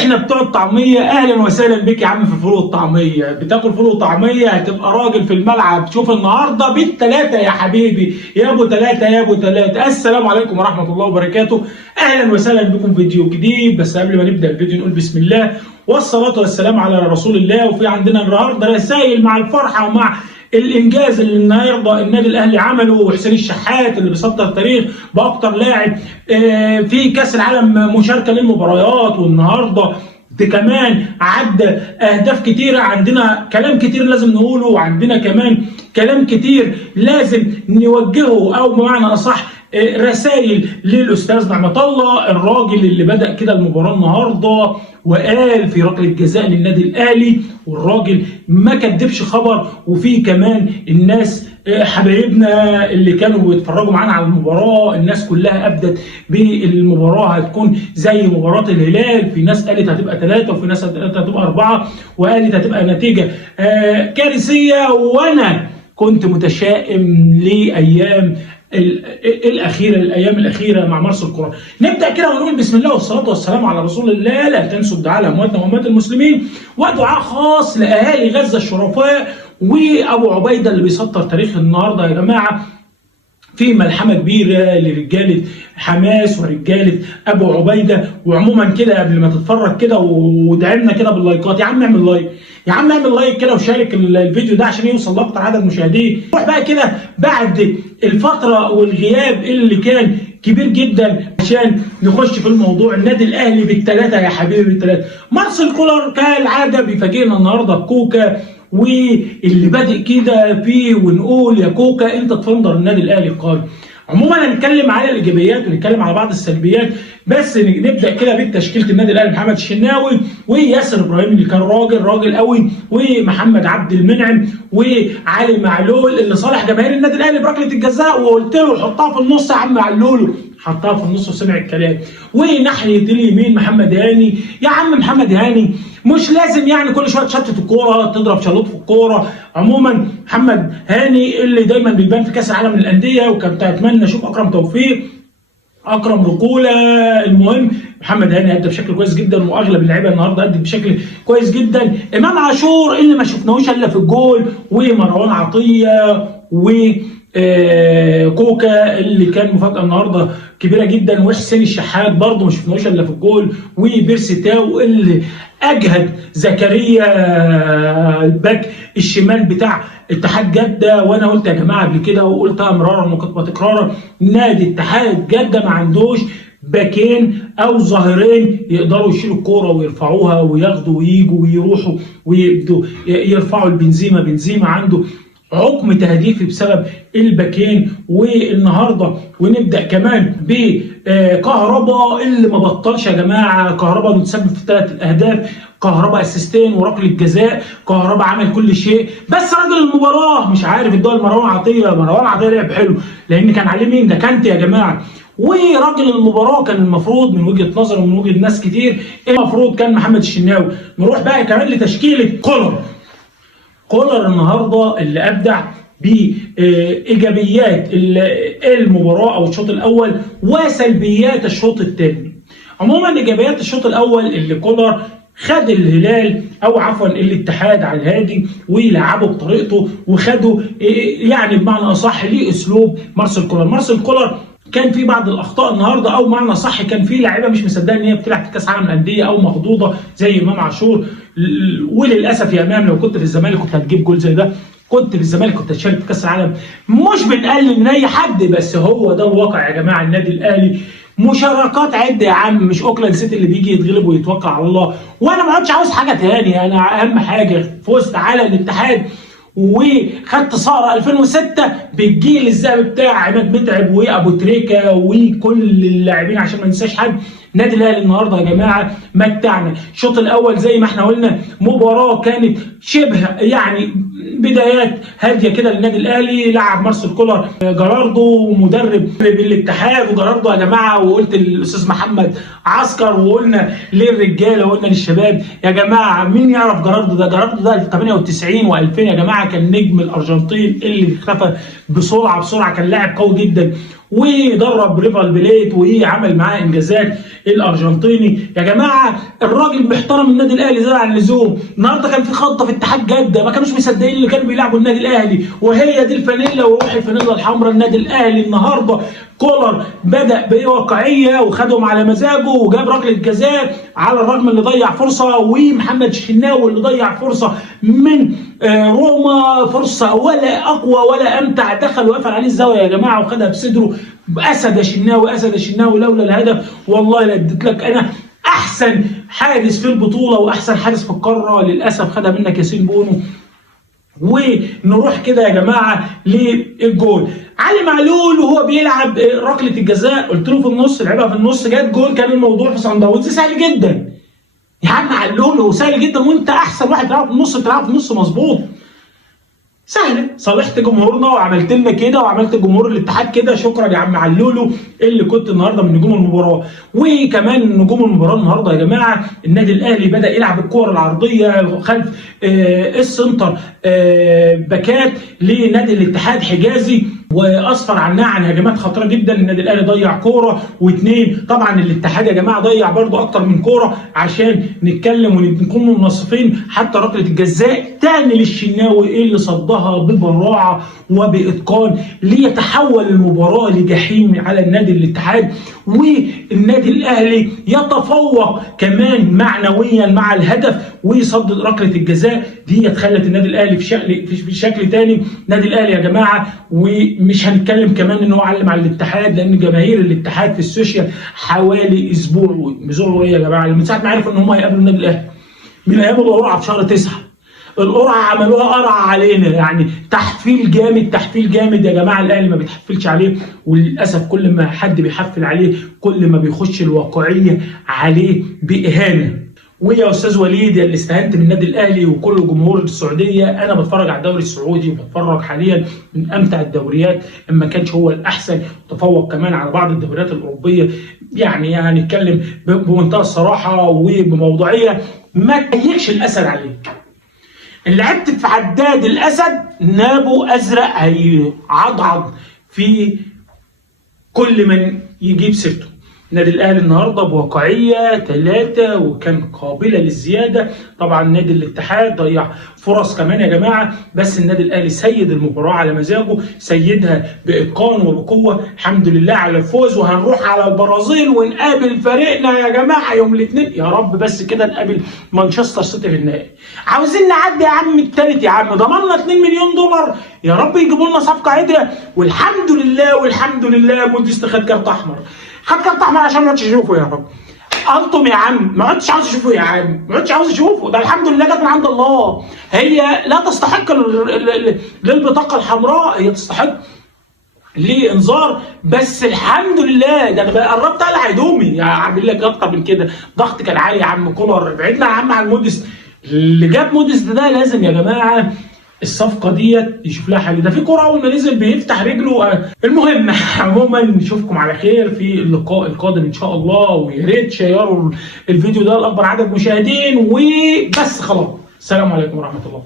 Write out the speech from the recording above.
احنا بتوع الطعميه، اهلا وسهلا بك يا عم في فول الطعميه. بتاكل فول وطعميه هتبقى راجل في الملعب. شوف النهارده بالثلاثه يا حبيبي، يا ابو ثلاثه يا ابو ثلاثه. السلام عليكم ورحمه الله وبركاته، اهلا وسهلا بكم في فيديو جديد. بس قبل ما نبدا الفيديو نقول بسم الله والصلاه والسلام على رسول الله. وفي عندنا النهارده رسائل مع الفرحه ومع الانجاز اللي النهارده النادي الاهلي عمله، وحسين الشحات اللي بيسطر تاريخ باكتر لاعب في كاس العالم مشاركه للمباريات. والنهارده كمان عدى اهداف كتيره. عندنا كلام كتير لازم نقوله، وعندنا كمان كلام كتير لازم نوجهه، او بمعنى اصح رسائل للاستاذ نعمة الله، الراجل اللي بدأ كده المباراه النهارده وقال في ركله جزاء للنادي الاهلي، والراجل ما كدبش خبر. وفي كمان الناس حبايبنا اللي كانوا بيتفرجوا معانا على المباراه، الناس كلها ابدت بالمباراه هتكون زي مباراه الهلال. في ناس قالت هتبقى 3 وفي ناس قالت هتبقى 4 وقالت هتبقى نتيجه كارثيه. وانا كنت متشائم لايام الايام الاخيره مع مارسيل كولر. نبدا كده ونقول بسم الله والصلاه والسلام على رسول الله. لا تنسوا الدعاء لامواتنا واموات المسلمين، ودعاء خاص لاهالي غزه الشرفاء وابو عبيده اللي بيسطر تاريخ النهارده يا جماعه في ملحمه كبيره لرجاله حماس ورجاله ابو عبيده. وعموما كده قبل ما تتفرج كده ودعمنا كده باللايكات، يا عم اعمل لايك، يا عم اعمل لايك كده وشارك الفيديو ده عشان يوصل لاكتر عدد مشاهدين. نروح بقى كده بعد الفتره والغياب اللي كان كبير جدا عشان نخش في الموضوع. النادي الاهلي بالثلاثه يا حبيبي، بالثلاثه. مارسيل كولر كالعاده بيفاجئنا النهارده بكوكا، واللي بادئ كده فيه ونقول يا كوكا انت تفندر النادي الاهلي القادم. عموما هنتكلم على الايجابيات ونتكلم على بعض السلبيات، بس نبدا كده بتشكيله النادي الاهلي. محمد الشناوي وياسر ابراهيم اللي كان راجل قوي، ومحمد عبد المنعم وعلي معلول اللي صالح جماهير النادي الاهلي بركله الجزاء، وقلت له حطها في النص يا عم معلول، حطها في النص وسمع الكلام. وناحيه اليمين محمد هاني. يا عم محمد هاني مش لازم يعني كل شويه تشتت الكوره تضرب شلوط في الكوره. عموما محمد هاني اللي دايما بيبان في كاس العالم للانديه، وكنت اتمنى اشوف اكرم توفيق، اكرم رجوله. المهم محمد هاني ادى بشكل كويس جدا، واغلب اللعيبه النهارده ادت بشكل كويس جدا. امام عاشور اللي ما شفناهوش الا في الجول، ومروان عطيه كوكا اللي كان مفاجاه النهارده كبيره جدا، وحسين الشحات برضه ما شفناهوش الا في الجول، وبيرسي تاو اللي اجهد زكريا الباك الشمال بتاع اتحاد جده. وانا قلت يا جماعه قبل كده وقلتها مرارا وتكرارا، نادي اتحاد جده ما عندوش باكين او ظاهرين يقدروا يشيلوا الكوره ويرفعوها وياخدوا وييجوا ويروحوا ويبدوا يرفعوا بنزيما عنده عقم تهديفي بسبب الباكين. والنهارده ونبدا كمان بكهربا اللي ما بطلش يا جماعه. كهربا متسبب في 3 اهداف، كهربا اسيستين وركله جزاء. كهربا عمل كل شيء، بس راجل المباراه مش عارف ادوها لمروان عطيه. مروان عطيه لعب حلو لان كان عليه مين؟ ده كانتي يا جماعه. وراجل المباراه كان المفروض من وجهه نظر ومن وجهه ناس كتير المفروض كان محمد الشناوي. نروح بقى كمان لتشكيله كولر النهارده اللي ابدع بايجابيات المباراه او الشوط الاول وسلبيات الشوط الثاني. عموما ايجابيات الشوط الاول اللي كولر خد الهلال او عفوا الاتحاد على الهادي ولعبه بطريقته، وخده يعني بمعنى اصح لاسلوب مارسيل كولر. مارسيل كولر كان في بعض الاخطاء النهارده، او معنى صح كان في لاعيبه مش مصدقه ان هي بتلعب في كاس عالم الانديه او مخضوضه زي امام عاشور. وللاسف يا امام لو كنت في الزمالك كنت هتجيب جول زي ده، كنت في الزمالك كنت هتشارك في كاس العالم. مش بنقلل من اي حد، بس هو ده الواقع يا جماعه. النادي الاهلي مشاركات عده يا عم، مش اوكلاند سيتي اللي بيجي يتغلب ويتوكل على الله. وانا ما عادش عاوز حاجه تاني، انا اهم حاجه فزت على الاتحاد وخدت صقر 2006 بالجيل الذهبي بتاع عماد متعب وابو تريكه وكل اللاعبين عشان ما ننساش حد. النادي الاهلي النهارده يا جماعه متعنا. الشوط الاول زي ما احنا قلنا مباراه كانت شبه يعني بدايات هاديه كده للنادي الاهلي. لعب مارسيل كولر جراردو مدرب الاتحاد، وجراردو يا جماعه، وقلت للاستاذ محمد عسكر، وقلنا للرجاله وقلنا للشباب يا جماعه مين يعرف جراردو ده؟ جراردو ده في 98 و2000 يا جماعه كان نجم الارجنتين اللي اختفى بسرعه، كان لاعب قوي جدا ودرب ريفر بليت وعمل معاه انجازات. الارجنتيني يا جماعه الراجل محترم النادي الاهلي زاد عن اللزوم. النهارده كان في خضه في اتحاد جده، ما كانوش مصدقين اللي كانوا بيلعبوا النادي الاهلي، وهي دي الفانيلا وروح الفانيلا الحمراء النادي الاهلي. النهارده كولر بدا بواقعيه وخدهم على مزاجه وجاب ركله جزاء، على الرغم اللي ضيع فرصه، ومحمد الشناوي اللي ضيع فرصه من روما، فرصه ولا اقوى ولا امتع، دخل وقفل عليه الزاويه يا جماعه وخدها بصدره. اسد يا شناوي، اسد يا شناوي، لولا الهدف والله لا اديت لك انا احسن حارس في البطوله واحسن حارس في القاره. للاسف خدها منك ياسين بونو. ونروح كده يا جماعه للجول. علي معلول وهو بيلعب ركله الجزاء، قلت له في النص لعبها في النص، جت جول. كان الموضوع في صن داونز سهل جدا يا عم علول، وسهل جدا، وانت احسن واحد تلعب في النص، تلعب في النص مظبوط، سهله. صالحت جمهورنا وعملت لنا كده وعملت جمهور الاتحاد كده، شكرا يا عم علولو اللي كنت النهارده من نجوم المباراه. وكمان نجوم المباراه النهارده يا جماعه النادي الاهلي بدا يلعب الكور العرضيه خلف السنتر باكات لنادي الاتحاد حجازي، واصفر عنها عن هجمات خطيره جدا. النادي الاهلي ضيع كوره واثنين، طبعا الاتحاد يا جماعه ضيع برضو اكتر من كوره، عشان نتكلم ونكون منصفين. حتى ركله الجزاء تاني للشناوي اللي صدها ببراعه وباتقان ليتحول المباراه لجحيم على النادي الاتحاد. والنادي الاهلي يتفوق كمان معنويا مع الهدف ويصدد ركله الجزاء دي، خلت النادي الاهلي في شكل تاني. النادي الاهلي يا جماعه، ومش هنتكلم كمان ان هو علم على الاتحاد، لان جماهير الاتحاد في السوشيال حوالي اسبوع يا جماعه من ساعه ما عرفوا ان هم هيقابلوا النادي الاهلي من ايام القرعه في شهر 9. القرعه عملوها قرعه علينا، يعني تحفيل جامد يا جماعه. الاهلي ما بيتحفلش عليه، وللاسف كل ما حد بيحفل عليه كل ما بيخش الواقعيه عليه باهانه. ويا استاذ وليد يا اللي استهنت من النادي الاهلي وكل جمهور السعوديه، انا بتفرج على الدوري السعودي وبتفرج حاليا من امتع الدوريات، ان ما كانش هو الاحسن، تفوق كمان على بعض الدوريات الاوروبيه. يعني هنتكلم بمنتهى الصراحه وبموضوعيه، ما تهيكش الاسد عليك. اللي لعبت في عداد الاسد نابو ازرق هيعضعض في كل من يجيب سيرته. النادي الاهلي النهارده بواقعيه 3 وكان قابله للزياده. طبعا نادي الاتحاد ضيع فرص كمان يا جماعه، بس النادي الاهلي سيد المباراه على مزاجه، سيدها باتقان وبقوه. الحمد لله على الفوز، وهنروح على البرازيل ونقابل فريقنا يا جماعه يوم الاثنين يا رب، بس كده نقابل مانشستر سيتي في النهائي. عاوزين نعدي يا عم الثالث يا عم، ضمننا 2 مليون دولار، يا رب يجيبوا لنا صفقه عدله. والحمد لله موديست خد كارت احمر، خد كارت احمر عشان ما عدتش اشوفه يا رب. انتم يا عم ما عدتش عاوز اشوفه يا عم، ما عدتش عاوز اشوفه، ده الحمد لله جت من عند الله. هي لا تستحق للبطاقه الحمراء، هي تستحق لانذار، بس الحمد لله. ده انا قربت اقلع هدومي يا عم، لك اكتر من كده. ضغط كان عالي يا عم كولر، بعدنا يا عم عن موديست. اللي جاب موديست ده لازم يا جماعه الصفقه ديت يشوف لها حل. ده في كوره اول ما نزل بيفتح رجله. المهم عموما نشوفكم على خير في اللقاء القادم ان شاء الله، ويا ريت شيروا الفيديو ده لاكبر عدد مشاهدين وبس. خلاص، السلام عليكم ورحمه الله.